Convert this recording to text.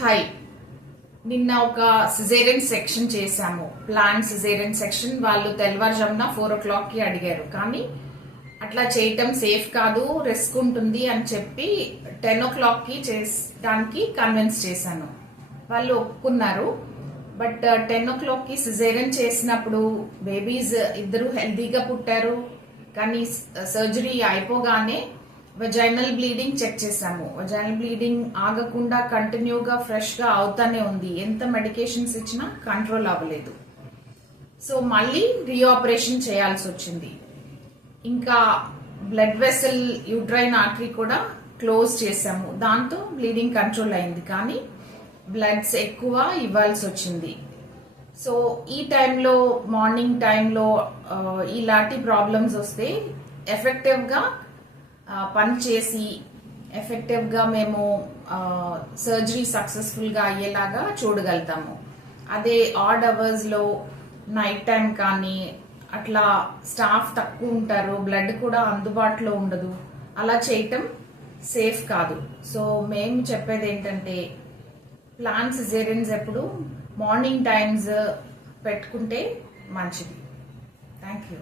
Hi, నిన్న ఒక caesarean section చేశాము. Plan caesarean section. వాళ్ళు తెల్లవారుజామున 4 o'clock కి అడిగారు, కానీ అట్లా చేయటం సేఫ్ కాదు, రిస్క్ ఉంటుంది అని చెప్పి 10 o'clock కి చేయడానికి కన్విన్స్ చేశాను. వాళ్ళు ఒప్పుకున్నారు. బట్ 10 o'clock కి సిజేరియన్ చేసినప్పుడు బేబీస్ ఇద్దరు హెల్దీగా పుట్టారు. కానీ సర్జరీ అయిపోగానే వెజైనల్ బ్లీడింగ్ చెక్ చేశాము. వెజైనల్ బ్లీడింగ్ ఆగకుండా కంటిన్యూగా ఫ్రెష్ గా అవుతానే ఉంది. ఎంత మెడికేషన్స్ ఇచ్చినా కంట్రోల్ అవ్వలేదు. సో మళ్ళీ రీఆపరేషన్ చేయాల్సి వచ్చింది. ఇంకా బ్లడ్ వెసల్ యూట్రైన్ ఆర్టరీ కూడా క్లోజ్ చేశాము. దాంతో బ్లీడింగ్ కంట్రోల్ అయింది, కానీ బ్లడ్స్ ఎక్కువ ఇవ్వాల్సి వచ్చింది. సో ఈ టైంలో, మార్నింగ్ టైంలో ఇలాంటి ప్రాబ్లమ్స్ వస్తే ఎఫెక్టివ్ గా పని చేసి ఎఫెక్టివ్ గా మేము సర్జరీ సక్సెస్ఫుల్ గా అయ్యేలాగా చూడగలుగుతాము. అదే ఆడ్ అవర్స్ లో నైట్ టైం కానీ అట్లా స్టాఫ్ తక్కువ ఉంటారు, బ్లడ్ కూడా అందుబాటులో ఉండదు, అలా చేయటం సేఫ్ కాదు. సో మేము చెప్పేది ఏంటంటే, ప్లాన్ సిజేరియన్స్ ఎప్పుడు మార్నింగ్ టైమ్స్ పెట్టుకుంటే మంచిది. Thank you.